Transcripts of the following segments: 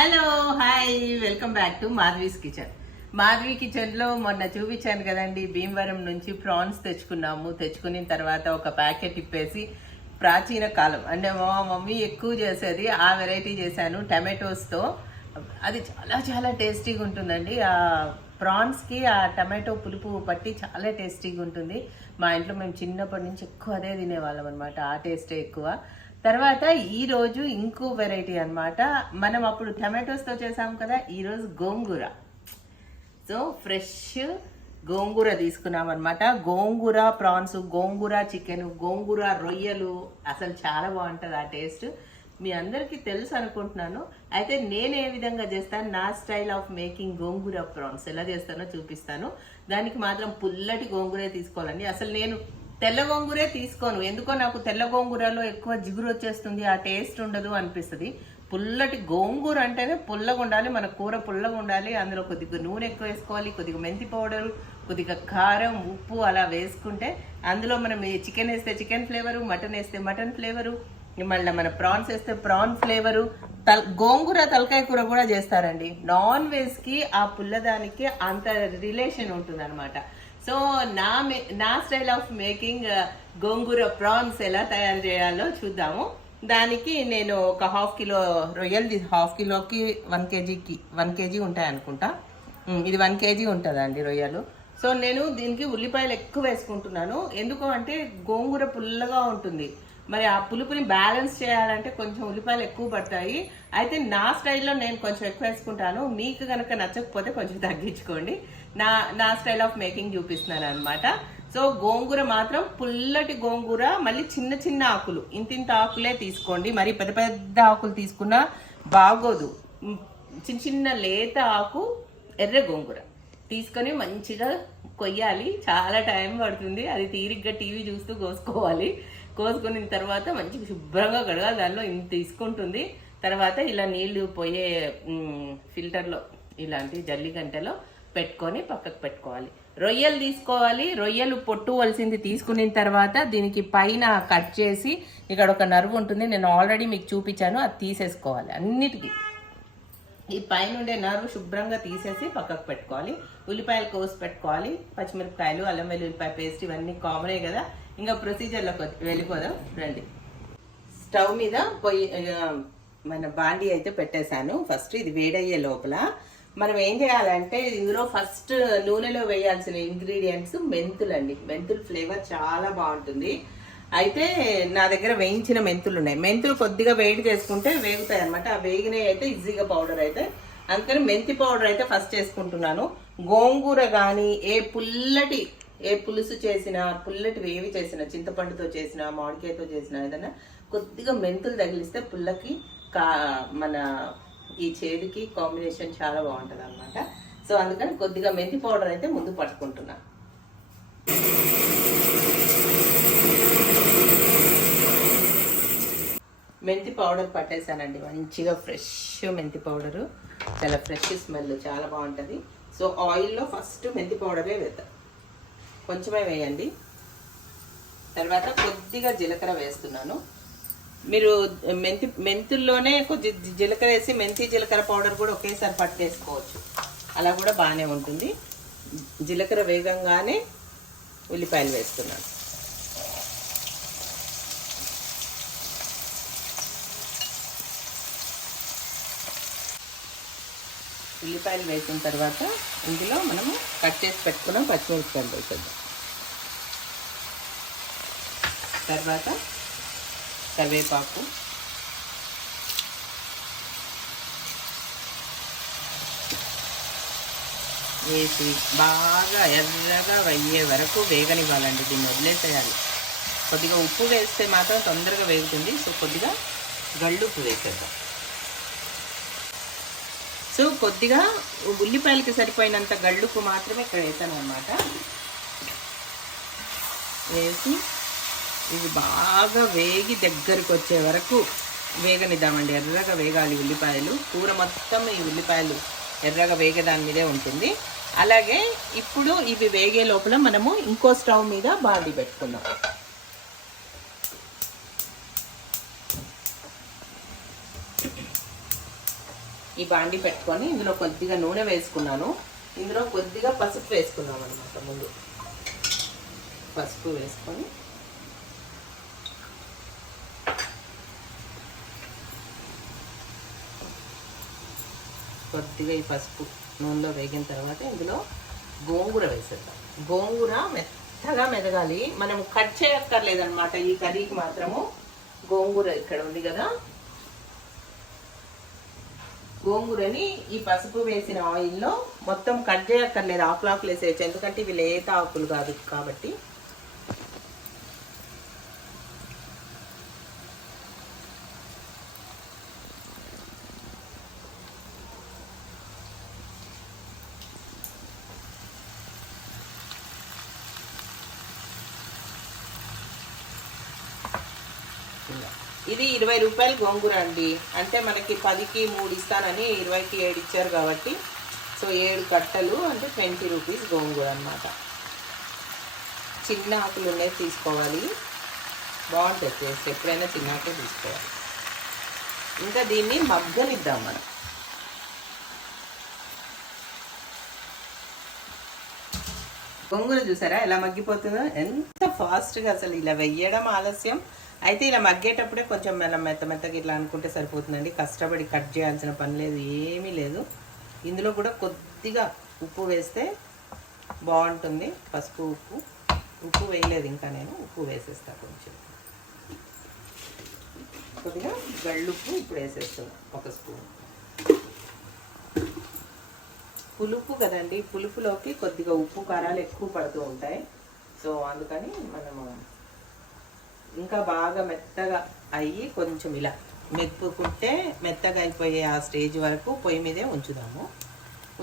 Hello hi welcome back to Madhavi's kitchen Madhavi కిచెన్లో మొన్న చూపించాను కదండి భీమవరం నుంచి ప్రాన్స్ తెచ్చుకున్నాము. తెచ్చుకున్న తర్వాత ఒక ప్యాకెట్ ఇప్పేసి ప్రాచీన కాలం అంటే మా మమ్మీ ఎక్కువ చేసేది ఆ వెరైటీ చేశాను. టమాటోస్తో అది చాలా చాలా టేస్టీగా ఉంటుందండి. ఆ ప్రాన్స్కి ఆ టమాటో పులుపు పట్టి చాలా టేస్టీగా ఉంటుంది. మా ఇంట్లో మేము చిన్నప్పటి నుంచి ఎక్కువ అదే తినేవాళ్ళం అనమాట ఆ టేస్టే ఎక్కువ. తర్వాత ఈ రోజు ఇంకో వెరైటీ అనమాట మనం అప్పుడు టమాటోస్తో తో చేసాం కదా ఈరోజు గోంగూర. సో ఫ్రెష్ గోంగూర తీసుకున్నాం అనమాట గోంగూర ప్రాన్స్ గోంగూర చికెన్ గోంగూర రొయ్యలు అసలు చాలా బాగుంటుంది ఆ టేస్ట్ మీ అందరికీ తెలుసు అనుకుంటున్నాను. అయితే నేను ఏ విధంగా చేస్తాను? నా style of making gongura prawns ఎలా చేస్తానో చూపిస్తాను. దానికి మాత్రం పుల్లటి గోంగూరే తీసుకోవాలండి. అసలు నేను తెల్ల గోంగూరే తీసుకోను. ఎందుకో నాకు తెల్ల గోంగూరలో ఎక్కువ జిగురు వచ్చేస్తుంది ఆ టేస్ట్ ఉండదు అనిపిస్తుంది. పుల్లటి గోంగూర అంటేనే పుల్లగా ఉండాలి మన కూర పుల్లగా ఉండాలి. అందులో కొద్దిగా నూనె ఎక్కువ వేసుకోవాలి కొద్దిగా మెంతి పౌడర్ కొద్దిగా కారం ఉప్పు అలా వేసుకుంటే అందులో మనం చికెన్ వేస్తే చికెన్ ఫ్లేవరు మటన్ వేస్తే మటన్ ఫ్లేవరు మళ్ళీ మన ప్రాన్స్ వేస్తే ప్రాన్ ఫ్లేవరు. తల్ గోంగూర తలకాయ కూర కూడా చేస్తారండి. నాన్ వెజ్కి ఆ పుల్లదానికి అంత రిలేషన్ ఉంటుంది సో నా మే- నా style of making gongura prawns ఎలా తయారు చేయాలో చూద్దాము. దానికి నేను ఒక హాఫ్ కిలో రొయ్యలు హాఫ్ కిలోకి వన్ కేజీకి వన్ కేజీ ఉంటాయి అనుకుంటా. ఇది వన్ కేజీ ఉంటుందండి రొయ్యలు. సో నేను దీనికి ఉల్లిపాయలు ఎక్కువ వేసుకుంటున్నాను. ఎందుకు అంటే గోంగూర పుల్లగా ఉంటుంది. మరి ఆ పులుపుని బ్యాలెన్స్ చేయాలంటే కొంచెం ఉల్లిపాయలు ఎక్కువ పడతాయి. అయితే నా స్టైల్లో నేను కొంచెం ఎక్కువ వేసుకుంటాను. మీకు కనుక నచ్చకపోతే కొంచెం తగ్గించుకోండి. నా నా స్టైల్ ఆఫ్ మేకింగ్ చూపిస్తున్నాను అనమాట సో గోంగూర మాత్రం పుల్లటి గోంగూర మళ్ళీ చిన్న చిన్న ఆకులు. ఇంత ఇంత ఆకులే తీసుకోండి. మరి పెద్ద పెద్ద ఆకులు తీసుకున్నా బాగోదు. చిన్న చిన్న లేత ఆకు ఎర్ర గోంగూర. తీసుకొని మంచిగా కొయ్యాలి. చాలా టైం పడుతుంది. అది తీరిగ్గా టీవీ చూస్తూ కోసుకోవాలి. కోసుకున్న తర్వాత మంచిగా శుభ్రంగా కడగాలి. దానిలో ఇంత తీసుకుంటుంది. తర్వాత ఇలా నీళ్ళు పోయే ఫిల్టర్లో ఇలాంటి జల్లి గంటలో పెట్టుకొని పక్కకు పెట్టుకోవాలి. రొయ్యలు తీసుకోవాలి. రొయ్యలు పొట్టు వలసింది తీసుకున్న తర్వాత దీనికి పైన కట్ చేసి ఇక్కడ ఒక నరువు ఉంటుంది. నేను ఆల్రెడీ మీకు చూపించాను. అది తీసేసుకోవాలి అన్నిటికీ. ఈ పైన ఉండే నరువు శుభ్రంగా తీసేసి పక్కకు పెట్టుకోవాలి. ఉల్లిపాయలు కోసి పెట్టుకోవాలి. పచ్చిమిరపకాయలు అల్లం వెల్లుల్లిపాయ పేస్ట్ ఇవన్నీ కామనే కదా. ఇంకా ప్రొసీజర్లోకి వెళ్ళిపోదాం. రండి. స్టవ్ మీద పొయ్యి మన బాండీ అయితే పెట్టేశాను. ఫస్ట్ ఇది వేడయ్యే లోపల మనం ఏం చేయాలంటే ఇందులో ఫస్ట్ నూనెలో వేయాల్సిన ఇంగ్రీడియంట్స్ మెంతులు అండి. మెంతులు ఫ్లేవర్ చాలా బాగుంటుంది. అయితే నా దగ్గర వేయించిన మెంతులు ఉన్నాయి. మెంతులు కొద్దిగా వేడి చేసుకుంటే వేగుతాయి అనమాట ఆ వేగినవి అయితే ఈజీగా పౌడర్ అయితే. అందుకని మెంతి పౌడర్ అయితే ఫస్ట్ చేసుకుంటున్నాను. గోంగూర కానీ ఏ పుల్లటి ఏ పులుసు చేసిన పుల్లటి వేవి చేసిన చింతపండుతో చేసిన మామిడికాయతో చేసిన ఏదైనా కొద్దిగా మెంతులు తగిలిస్తే పుల్లకి కా మన ఈ చేదుకి కాంబినేషన్ చాలా బాగుంటుంది అనమాట సో అందుకని కొద్దిగా మెంతి పౌడర్ అయితే ముందు పట్టుకుంటున్నాను మెంతి పౌడర్ పట్టేశానండి మంచిగా ఫ్రెష్ మెంతి పౌడరు. చాలా ఫ్రెష్ స్మెల్ చాలా బాగుంటుంది. సో ఆయిల్లో ఫస్ట్ మెంతి పౌడరే వేద్దాం. కొంచెమే వేయండి. తర్వాత కొద్దిగా జీలకర్ర వేస్తున్నాను. మీరు మెంతి మెంతుల్లోనే కొద్ది జీలకర్ర వేసి మెంతి జీలకర్ర పౌడర్ కూడా ఒకేసారి పట్టేసుకోవచ్చు. అలా కూడా బాగానే ఉంటుంది. జీలకర్ర వేగంగానే ఉల్లిపాయలు వేస్తున్నాను. ఉల్లిపాయలు వేసిన తర్వాత ఇందులో మనము కట్ చేసి పెట్టుకున్నాం పచ్చిమిరపకాయలు వేసేద్దాం. తర్వాత కరివేపాకు. వేసి బాగా ఎర్రగా అయ్యే వరకు వేగనివ్వాలండి దీన్ని వదిలేసేయాలి. కొద్దిగా ఉప్పు వేస్తే మాత్రం తొందరగా వేగుతుంది. సో కొద్దిగా గళ్ళు ఉప్పు వేసేద్దాం. సో కొద్దిగా ఉల్లిపాయలకి సరిపోయినంత గళ్ళుకు మాత్రమే ఇక్కడ వేసాను అనమాట వేసి ఇది బాగా వేగి దగ్గరికి వచ్చే వరకు వేగనిద్దామండి. ఎర్రగా వేగాలి ఉల్లిపాయలు. కూర మొత్తం ఈ ఉల్లిపాయలు ఎర్రగా వేగే దాని మీదే ఉంటుంది. అలాగే ఇప్పుడు ఇవి వేగే లోపల మనము ఇంకో స్టవ్ మీద బాండి పెట్టుకుందాం. ఈ బాండి పెట్టుకొని ఇందులో కొద్దిగా నూనె వేసుకున్నాను. ఇందులో కొద్దిగా పసుపు వేసుకున్నాం అనమాట ముందు. పసుపు వేసుకొని కొద్దిగా ఈ పసుపు నూనెలో వేగిన తర్వాత ఇందులో గోంగూర వేసేద్దాం. గోంగూర మెత్తగా మెదగాలి. మనం కట్ చేయక్కర్లేదన్నమాట. ఈ కర్రీకి మాత్రము గోంగూర ఇక్కడ ఉంది కదా. గోంగూరని ఈ పసుపు వేసిన ఆయిల్లో మొత్తం కట్ చేయక్కర్లేదు. ఆకులు ఆకులు వేసేయచ్చు. ఎందుకంటే ఇవి లేత ఆకులు కాదు కాబట్టి. ఇది ఇరవై రూపాయలు గోంగూర అండి. అంటే మనకి పదికి మూడు ఇస్తానని ఇరవైకి ఏడు ఇచ్చారు కాబట్టి సో ఏడు కట్టలు అంటే ట్వంటీ రూపీస్ గోంగూర అన్నమాట. చిన్న ఆకులు ఉన్నాయి తీసుకోవాలి. బాగుంటుంది టేస్ట్ ఎప్పుడైనా చిన్న ఆకులు తీసుకోవాలి. ఇంకా దీన్ని మగ్గనిద్దాం మనం. గోంగూర చూసారా ఎలా మగ్గిపోతుందో? ఎంత ఫాస్ట్గా అసలు ఇలా వెయ్యడం ఆలస్యం. అయితే ఇలా మగ్గేటప్పుడే కొంచెం మనం మెత్త మెత్తగా ఇట్లా అనుకుంటే సరిపోతుందండి. కష్టపడి కట్ చేయాల్సిన పని లేదు ఏమీ లేదు. ఇందులో కూడా కొద్దిగా ఉప్పు వేస్తే బాగుంటుంది. పసుపు ఉప్పు. ఉప్పు వేయలేదు ఇంకా నేను ఉప్పు వేసేస్తా కొంచెం. కొద్దిగా గళ్ళుప్పు ఇప్పుడు వేసేస్తున్నా ఒక స్పూన్. పులుపు కదండి పులుపులోకి కొద్దిగా ఉప్పు కారాలు ఎక్కువ పడుతూ ఉంటాయి. సో అందుకని మనము ఇంకా బాగా మెత్తగా అయ్యి కొంచెం ఇలా మెత్తుకుంటే మెత్తగా అయిపోయే ఆ స్టేజ్ వరకు పొయ్యి మీదే ఉంచుదాము.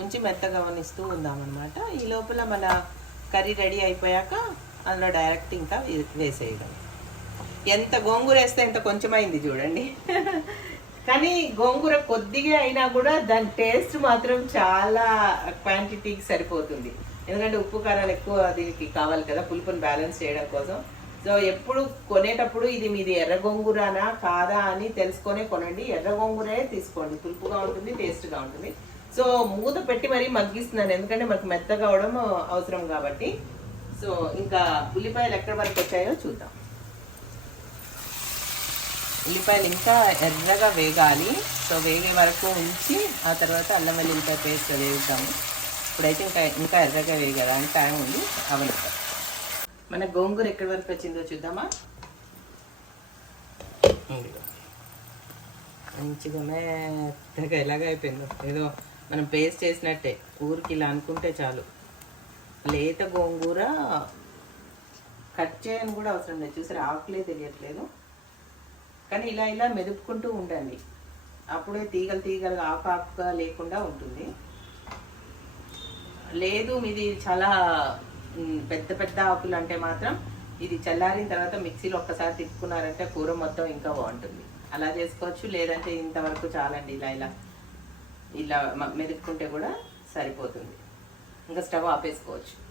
ఉంచి మెత్తగా వనిస్తూ ఉందామన్నమాట. ఈ లోపల మన కర్రీ రెడీ అయిపోయాక అందులో డైరెక్ట్ ఇంకా వేసేయడం. ఎంత గోంగూర వేస్తే ఎంత కొంచెం అయింది చూడండి. కానీ గోంగూర కొద్దిగా అయినా కూడా దాని టేస్ట్ మాత్రం చాలా క్వాంటిటీకి సరిపోతుంది. ఎందుకంటే ఉప్పు కారాలు ఎక్కువ దీనికి కావాలి కదా పులుపుని బ్యాలెన్స్ చేయడం కోసం. సో ఎప్పుడు కొనేటప్పుడు ఇది మీది ఎర్ర గోంగూరనా కాదా అని తెలుసుకొనే కొనండి. ఎర్ర గోంగూరే తీసుకోండి. పులుపుగా ఉంటుంది టేస్ట్గా ఉంటుంది. సో మూత పెట్టి మరీ మగ్గిస్తున్నాను. ఎందుకంటే మనకు మెత్తగా అవడం అవసరం కాబట్టి. సో ఇంకా ఉల్లిపాయలు ఎక్కడి వరకు వచ్చాయో చూద్దాం. ఉల్లిపాయలు ఇంకా ఎర్రగా వేగాలి. సో వేగే వరకు ఉంచి ఆ తర్వాత అల్లం వెల్లుల్లిపాయ పేస్ట్ వేగుతాము ఇప్పుడైతే ఇంకా ఇంకా ఎర్రగా వేగడానికి టైం ఉంది. అవనిద్దాం మన గోంగూర ఎక్కడి వరకు వచ్చిందో చూద్దామా? మంచిగా మెత్తగా ఎలాగ అయిపోయిందో. ఏదో మనం పేస్ట్ చేసినట్టే. ఊరికి ఇలా అనుకుంటే చాలు. లేత గోంగూర కట్ చేయని కూడా అవసరం లేదు. చూసారు ఆకులే తెలియట్లేదు. కానీ ఇలా ఇలా మెదుపుకుంటూ ఉండండి. అప్పుడే తీగలు తీగలు ఆకు ఆకుగా లేకుండా ఉంటుంది. లేదు మీది చాలా పెద్ద పెద్ద ఆకులు అంటే మాత్రం ఇది చల్లారిన తర్వాత మిక్సీలో ఒక్కసారి తిప్పుకున్నారంటే కూర మొత్తం ఇంకా బాగుంటుంది. అలా చేసుకోవచ్చు లేదంటే ఇంతవరకు చాలండి ఇలా ఇలా ఇలా మ- మెదుపుకుంటే కూడా సరిపోతుంది. ఇంకా స్టవ్ ఆపేసుకోవచ్చు.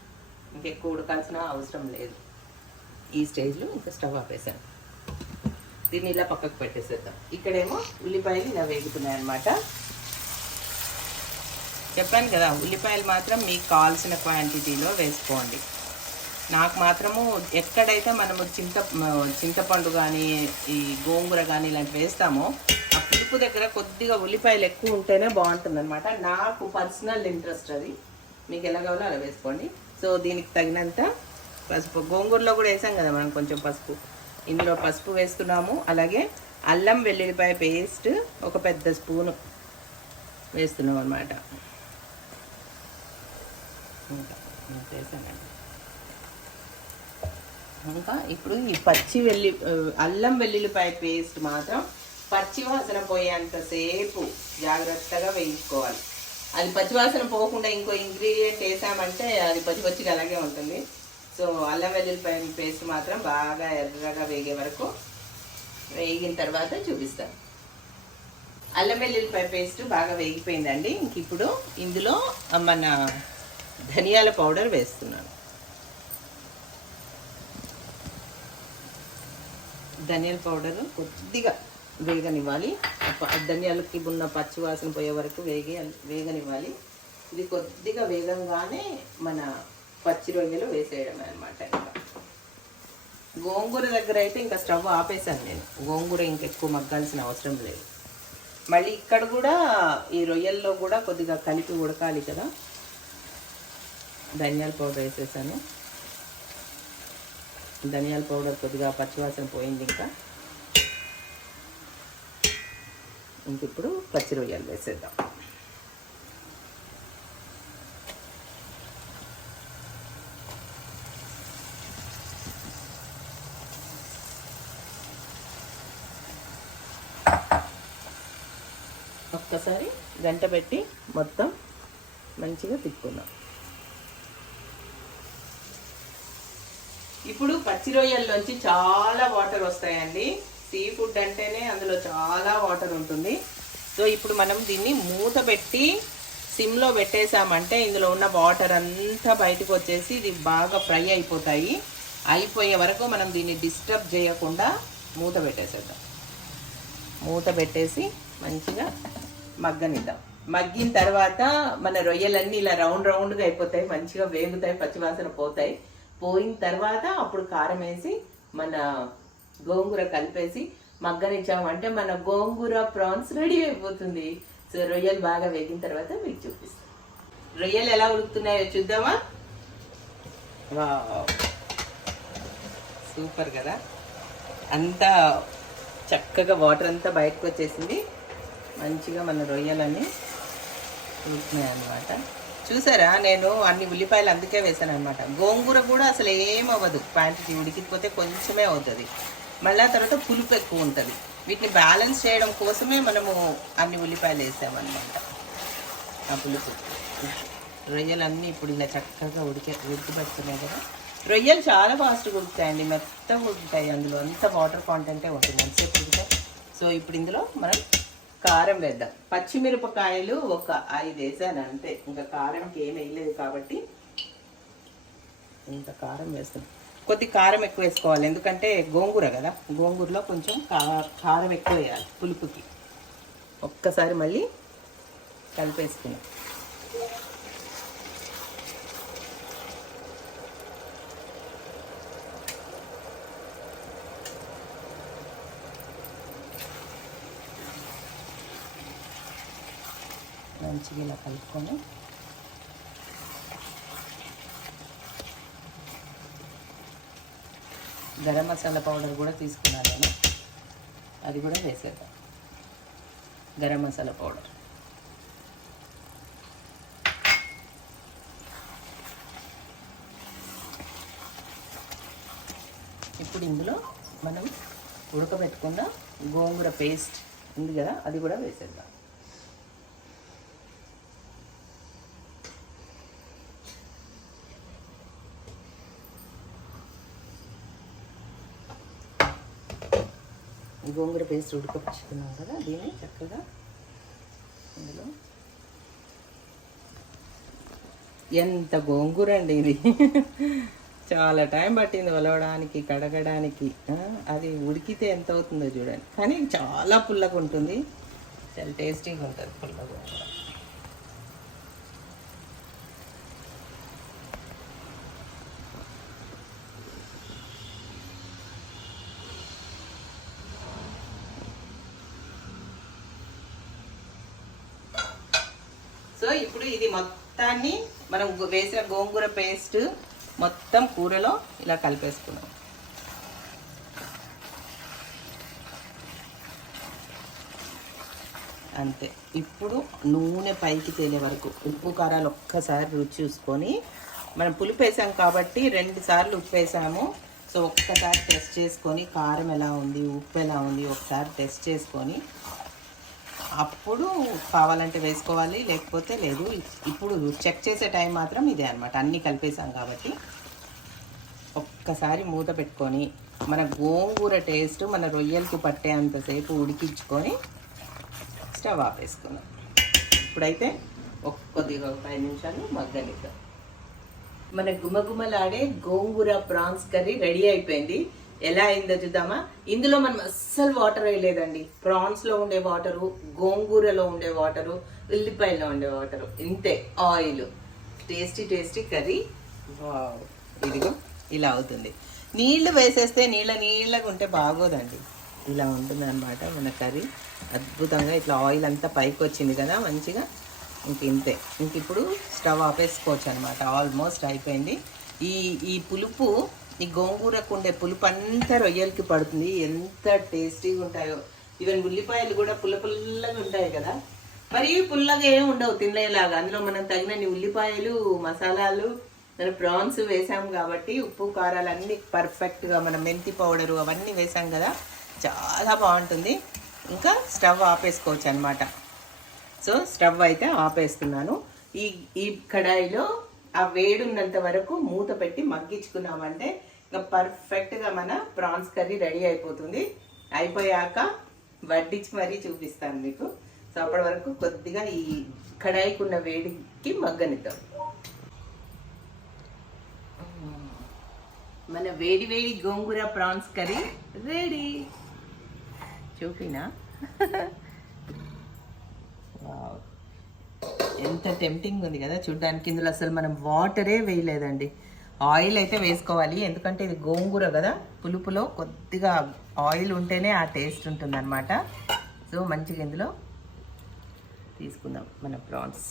ఇంకెక్కువ ఉడకాల్సిన అవసరం లేదు. ఈ స్టేజ్లో ఇంకా స్టవ్ ఆపేసాను దీన్ని ఇలా పక్కకు పెట్టేసేద్దాం. ఇక్కడేమో ఉల్లిపాయలు ఇలా వేగుతున్నాయి అన్నమాట చెప్పాను కదా ఉల్లిపాయలు మాత్రం మీకు కావాల్సిన క్వాంటిటీలో వేసుకోండి. నాకు మాత్రము ఎక్కడైతే మనము చింత చింతపండు కానీ ఈ గోంగూర కానీ ఇలాంటివి వేస్తామో ఆ పులుపు దగ్గర కొద్దిగా ఉల్లిపాయలు ఎక్కువ ఉంటేనే బాగుంటుంది అనమాట నాకు పర్సనల్ ఇంట్రెస్ట్ అది. మీకు ఎలా కావాలో అలా వేసుకోండి. సో దీనికి తగినంత పసుపు. గోంగూరలో కూడా వేసాం కదా మనం కొంచెం పసుపు. ఇందులో పసుపు వేస్తున్నాము. అలాగే అల్లం వెల్లుల్లిపాయ పేస్ట్ ఒక పెద్ద స్పూను వేస్తున్నాం అనమాట ఇంత వేసానండి ఇంకా ఇప్పుడు ఈ పచ్చి వెల్లి అల్లం వెల్లుల్లిపాయ పేస్ట్ మాత్రం పచ్చివాసన పోయేంతసేపు జాగ్రత్తగా వేయించుకోవాలి. అది పచ్చివాసన పోకుండా ఇంకో ఇంగ్రీడియంట్ వేసామంటే అది పచ్చి పచ్చిగా అలాగే ఉంటుంది. సో అల్లం వెల్లుల్లిపాయ పేస్ట్ మాత్రం బాగా ఎర్రగా వేగే వరకు వేగిన తర్వాత చూపిస్తాను. అల్లం వెల్లుల్లిపాయ పేస్ట్ బాగా వేగిపోయిందండి. ఇంక ఇప్పుడు ఇందులో మన ధనియాల పౌడర్ వేస్తున్నాను. ధనియాల పౌడర్ కొద్దిగా వేగనివ్వాలి. ధనియాలకి ఉన్న పచ్చి వాసన పోయే వరకు వేగి వేగనివ్వాలి. ఇది కొద్దిగా వేగంగానే మన పచ్చి రొయ్యలు వేసేయడమే అనమాట ఇంకా. గోంగూర దగ్గర అయితే ఇంకా స్టవ్ ఆపేసాను నేను. గోంగూర ఇంకా ఎక్కువ మగ్గాల్సిన అవసరం లేదు. మళ్ళీ ఇక్కడ కూడా ఈ రొయ్యల్లో కూడా కొద్దిగా కలిపి ఉడకాలి కదా. ధనియాల పౌడర్ వేసేసాను. ధనియాల పౌడర్ కొద్దిగా పచ్చివాసన పోయింది ఇంకా. ఇంక ఇప్పుడు పచ్చి రొయ్యలు వేసేద్దాం. ఒక్కసారి గంట పెట్టి మొత్తం మంచిగా తిప్పుకుందాం. ఇప్పుడు పచ్చి రొయ్యల్లోంచి చాలా వాటర్ వస్తాయండి. సీ ఫుడ్ అంటేనే అందులో చాలా వాటర్ ఉంటుంది. సో ఇప్పుడు మనం దీన్ని మూత పెట్టి సిమ్లో పెట్టేసామంటే ఇందులో ఉన్న వాటర్ అంతా బయటకు వచ్చేసి ఇది బాగా ఫ్రై అయిపోతాయి. అయిపోయే వరకు మనం దీన్ని డిస్టర్బ్ చేయకుండా మూత పెట్టేసేద్దాం. మూత పెట్టేసి మంచిగా మగ్గనిద్దాం. మగ్గిన తర్వాత మన రొయ్యలన్నీ ఇలా రౌండ్ రౌండ్గా అయిపోతాయి. మంచిగా వేగుతాయి పచ్చివాసన పోతాయి. పోయిన తర్వాత అప్పుడు కారం వేసి మన గోంగూర కలిపేసి మగ్గనిచ్చామంటే మన గోంగూర ప్రాన్స్ రెడీ అయిపోతుంది. సో రొయ్యలు బాగా వేగిన తర్వాత మీకు చూపిస్తాను రొయ్యలు ఎలా ఉడుకుతున్నాయో చూద్దామా? వావ్. సూపర్ కదా. అంతా చక్కగా వాటర్ అంతా బయటకు వచ్చేసింది. మంచిగా మన రొయ్యలన్నీ ఉడుకున్నాయి అన్నమాట చూసారా? నేను అన్ని ఉల్లిపాయలు అందుకే వేసాను అనమాట గోంగూర కూడా అసలు ఏం అవ్వదు. క్వాంటిటీ ఉడికిపోతే కొంచెమే అవుతుంది. మళ్ళీ తర్వాత పులుపు ఎక్కువ ఉంటుంది. వీటిని బ్యాలెన్స్ చేయడం కోసమే మనము అన్ని ఉల్లిపాయలు వేసామన్నమాట. ఆ పులుపు. రొయ్యలన్నీ ఇప్పుడు ఇలా చక్కగా ఉడికే ఉడికిపెడుతున్నాయి కదా. రొయ్యలు చాలా ఫాస్ట్గా ఉడుకుతాయండి. మెత్తగా ఉడుకుతాయి అందులో. అంత వాటర్ కాంటెంటే ఉంటుంది. అంతసేపు ఉడుకుతాయి. సో ఇప్పుడు ఇందులో మనం కారం వేద్దాం. పచ్చిమిరపకాయలు ఒక ఐదు వేసాను అంతే. ఇంకా కారంకి ఏం వేయలేదు కాబట్టి ఇంత కారం వేస్తాం. కొద్ది కారం ఎక్కువ వేసుకోవాలి ఎందుకంటే గోంగూర కదా. గోంగూరలో కొంచెం కారం ఎక్కువ వేయాలి పులుపుకి. ఒక్కసారి మళ్ళీ కలిపేసుకున్నాం. మంచిగా ఇలా కలుపుకొని గరం మసాలా పౌడర్ కూడా తీసుకున్నాను నేను. అది కూడా వేసేద్దాం. గరం మసాలా పౌడర్. ఇప్పుడు ఇందులో మనం ఉడకబెట్టుకున్న గోంగూర పేస్ట్ ఉంది కదా అది కూడా వేసేద్దాం. గోంగూర పేస్ట్ ఉడకపుచ్చుకున్నాం కదా దీన్ని చక్కగా ఇందులో. ఎంత గోంగూర అండి ఇది. చాలా టైం పట్టింది వలవడానికి కడగడానికి. అది ఉడికితే ఎంత అవుతుందో చూడండి. కానీ చాలా పుల్లగా ఉంటుంది చాలా టేస్టీగా ఉంటుంది పుల్ల గోంగూర సో ఇప్పుడు ఇది మొత్తాన్ని మనం వేసిన గోంగూర పేస్ట్ మొత్తం కూరలో ఇలా కలిపేసుకున్నాం. అంతే. ఇప్పుడు నూనె పైకి తేలే వరకు ఉప్పు కారాలు ఒక్కసారి రుచి చూసుకొని మనం పులుపు వేసాం కాబట్టి రెండు సార్లు ఉప్పు వేసాము. సో ఒక్కసారి టెస్ట్ చేసుకొని కారం ఎలా ఉంది ఉప్పు ఎలా ఉంది ఒకసారి టెస్ట్ చేసుకొని అప్పుడు కావాలంటే వేసుకోవాలి లేకపోతే లేదు. ఇప్పుడు చెక్ చేసే టైం మాత్రం ఇదే అనమాట అన్నీ కలిపేసాం కాబట్టి ఒక్కసారి మూత పెట్టుకొని మన గోంగూర టేస్ట్ మన రొయ్యలకు పట్టేంతసేపు ఉడికించుకొని స్టవ్ ఆపేసుకున్నాం ఇప్పుడైతే ఒక కొద్దిగా ఒక ఐదు నిమిషాలు మగ్గనిద్దాం. మన గుమగుమలాడే గోంగూర ప్రాన్స్ కర్రీ రెడీ అయిపోయింది. ఎలా అయిందో చూద్దామా? ఇందులో మనం అస్సలు వాటర్ వేయలేదండి. ప్రాన్స్లో ఉండే వాటరు గోంగూరలో ఉండే వాటరు ఉల్లిపాయలో ఉండే వాటరు ఇంతే. ఆయిల్ టేస్టీ టేస్టీ కర్రీ ఇదిగో ఇలా అవుతుంది. నీళ్ళు వేసేస్తే నీళ్ళ నీళ్ళగా ఉంటే బాగోదండి. ఇలా ఉంటుంది అనమాట మన కర్రీ అద్భుతంగా ఇట్లా ఆయిల్ అంతా పైకి వచ్చింది కదా మంచిగా. ఇంక ఇంతే. ఇంక ఇప్పుడు స్టవ్ ఆపేసుకోవచ్చు అనమాట ఆల్మోస్ట్ అయిపోయింది. ఈ ఈ పులుపు ఈ గోంగూరకు ఉండే పులుపు అంతా రొయ్యలకి పడుతుంది. ఎంత టేస్టీగా ఉంటాయో. ఈవెన్ ఉల్లిపాయలు కూడా పుల్ల పుల్లగా ఉంటాయి కదా. మరి పుల్లగా ఏమి ఉండవు తినేలాగా అందులో మనం తగినన్ని ఉల్లిపాయలు మసాలాలు మన ప్రాన్స్ వేసాం కాబట్టి ఉప్పు కారాలు అన్నీ పర్ఫెక్ట్గా మనం మెంతి పౌడరు అవన్నీ వేసాం కదా. చాలా బాగుంటుంది. ఇంకా స్టవ్ ఆపేసుకోవచ్చు అనమాట సో స్టవ్ అయితే ఆపేస్తున్నాను. ఈ ఈ కడాయిలో ఆ వేడి ఉన్నంత వరకు మూత పెట్టి మగ్గించుకున్నామంటే ఇంకా పర్ఫెక్ట్గా మన ప్రాన్స్ కర్రీ రెడీ అయిపోతుంది. అయిపోయాక వడ్డించి మరీ చూపిస్తాను మీకు. సో అప్పటి వరకు కొద్దిగా ఈ కడాయికి ఉన్న వేడికి మగ్గనిద్దాం. మన వేడి వేడి గోంగూర ప్రాన్స్ కర్రీ రెడీ. చూపినా? ఎంత టెంప్టింగ్ ఉంది కదా చూడ్డానికి. ఇందులో అసలు మనం వాటరే వేయలేదండి. ఆయిల్ అయితే వేసుకోవాలి. ఎందుకంటే ఇది గోంగూర కదా. పులుపులో కొద్దిగా ఆయిల్ ఉంటేనే ఆ టేస్ట్ ఉంటుందన్నమాట. సో మంచిగా ఇందులో తీసుకుందాం మన ప్రాన్స్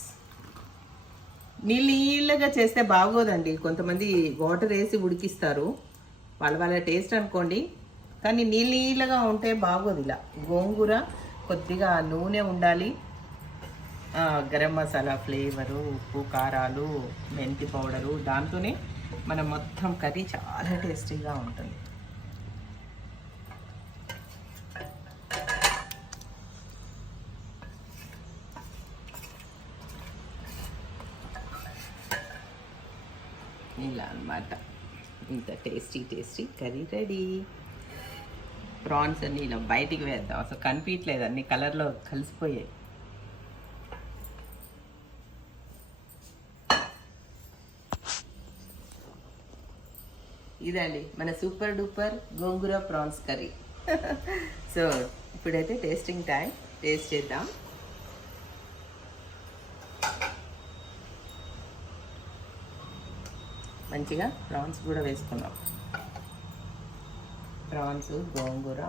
నీళ్ళు నీళ్ళగా చేస్తే బాగోదండి. కొంతమంది వాటర్ వేసి ఉడికిస్తారు. వాళ్ళ వాళ్ళ టేస్ట్ అనుకోండి. కానీ నీళ్ళు నీళ్ళగా ఉంటే బాగోదు ఇలా. గోంగూర కొద్దిగా నూనె ఉండాలి. గరం మసాలా ఫ్లేవరు ఉప్పు కారాలు మెంతి పౌడరు దాంతోనే మన మొత్తం కర్రీ చాలా టేస్టీగా ఉంటుంది. ఇలా అన్నమాట. ఇంత tasty tasty curry ready. Prawns అన్ని ఇలా బయటికి వేద్దాం. అసలు కనిపించలేదు అన్ని కలర్లో కలిసిపోయాయి. ఇదండి మన super duper gongura prawns curry. So ఇప్పుడైతే టేస్టింగ్ టైం టేస్ట్ చేద్దాం. మంచిగా ప్రాన్స్ కూడా వేసుకుందాం ప్రాన్స్ గోంగూర.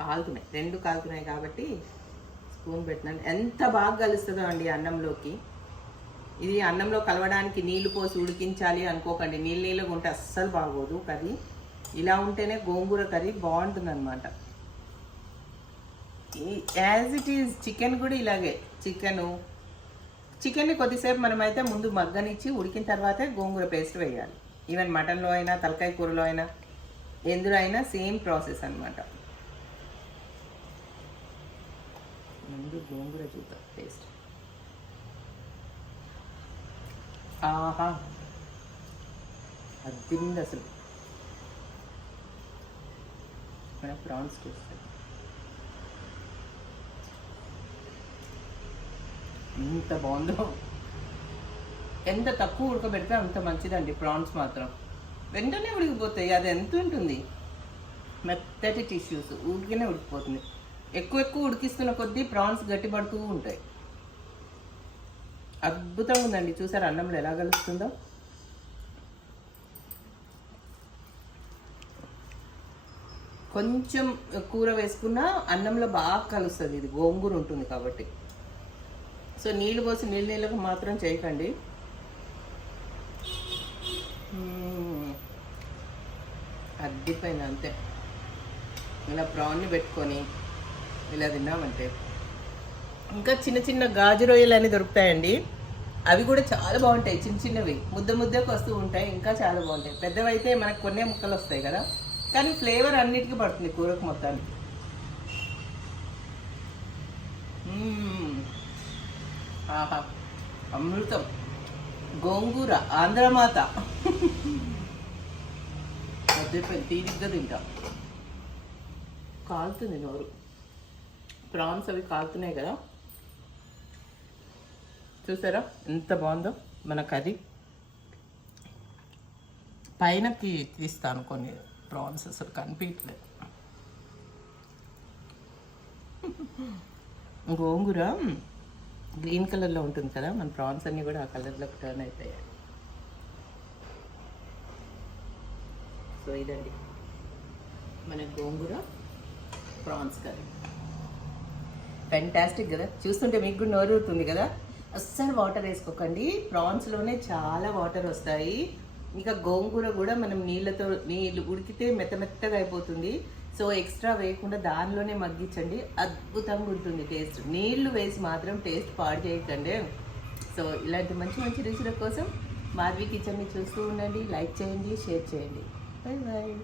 కాలుతున్నాయి రెండు కాలుతున్నాయి కాబట్టి స్పూన్ పెట్టినాను. ఎంత బాగా కలుస్తుందో అండి అన్నంలోకి. ఇది అన్నంలో కలవడానికి నీళ్ళు పోసి ఉడికించాలి అనుకోకండి. నీళ్ళు నీళ్ళగా ఉంటే అస్సలు బాగోదు కర్రీ. ఇలా ఉంటేనే గోంగూర కర్రీ బాగుంటుందన్నమాట. యాజ్ ఇట్ ఈజ్ చికెన్ కూడా ఇలాగే. చికెను. చికెన్ని కొద్దిసేపు మనమైతే ముందు మగ్గనిచ్చి ఉడికిన తర్వాతే గోంగూర పేస్ట్ వేయాలి. ఈవెన్ మటన్లో అయినా తలకాయ కూరలో అయినా ఎందులో అయినా సేమ్ ప్రాసెస్ అనమాట ముందు గోంగూర చూద్దాం పేస్ట్. ఆహా. అద్దింది అసలు. మన ప్రాన్స్ టేస్ట్ ఎంత బాగుందో. ఎంత తక్కువ ఉడకబెడితే అంత మంచిదండి ప్రాన్స్ మాత్రం. వెంటనే ఉడికిపోతాయి అది ఎంత ఉంటుంది? మెత్తటి టిష్యూస్ ఊరికనే ఉడికిపోతుంది. ఎక్కువ ఎక్కువ ఉడికిస్తున్న కొద్దీ ప్రాన్స్ గట్టిపడుతూ ఉంటాయి. అద్భుతంగా ఉందండి. చూసారు అన్నంలో ఎలా కలుస్తుందో? కొంచెం కూర వేసుకున్నా అన్నంలో బాగా కలుస్తుంది. ఇది గోంగూర ఉంటుంది కాబట్టి. సో నీళ్ళు పోసి నీళ్ళు నీళ్ళకు మాత్రం చేయకండి. మ్మ్. అద్దిపోయింది అంతే. ఇలా ప్రాన్ని పెట్టుకొని ఇలా తిన్నామంటే ఇంకా చిన్న చిన్న గాజు రొయ్యలు అని దొరుకుతాయండి. అవి కూడా చాలా బాగుంటాయి చిన్న చిన్నవి. ముద్ద ముద్దకు వస్తూ ఉంటాయి ఇంకా చాలా బాగుంటాయి. పెద్దవి అయితే మనకు కొన్నే ముక్కలు వస్తాయి కదా. కానీ ఫ్లేవర్ అన్నిటికీ పడుతుంది కూరకు మొత్తానికి. ఆహా అమృతం. గోంగూర ఆంధ్రమాత మధ్యపల్లి తీరిగ్గా తింటాం. కాలుతుంది నోరు. ప్రాన్స్ అవి కాలుతున్నాయి కదా. చూసారా? ఎంత బాగుందో మన కర్రీ. పైనకి తీస్తాను కొన్ని ప్రాన్స్ అసలు కనిపించలేదు. గోంగూర గ్రీన్ కలర్లో ఉంటుంది కదా? మన ప్రాన్స్ అన్నీ కూడా ఆ కలర్లోకి టర్న్ అవుతాయి సో ఇదండి మన గోంగూర ప్రాన్స్ కర్రీ. ఫెంటాస్టిక్ కదా? చూస్తుంటే మీకు కూడా నోరుతుంది కదా? అస్సలు వాటర్ వేసుకోకండి. ప్రాన్స్లోనే చాలా వాటర్ వస్తాయి. ఇంకా గోంగూర కూడా మనం నీళ్ళతో నీళ్ళు ఉడికితే మెత్త మెత్తగా అయిపోతుంది. సో ఎక్స్ట్రా వేయకుండా దానిలోనే మగ్గించండి. అద్భుతంగా ఉంటుంది టేస్ట్. నీళ్ళు వేసి మాత్రం టేస్ట్ పాడు చేయకండి. సో ఇలాంటి మంచి మంచి రుచుల కోసం మాధవి కిచెన్ని చూస్తూ ఉండండి. లైక్ చేయండి షేర్ చేయండి. Bye bye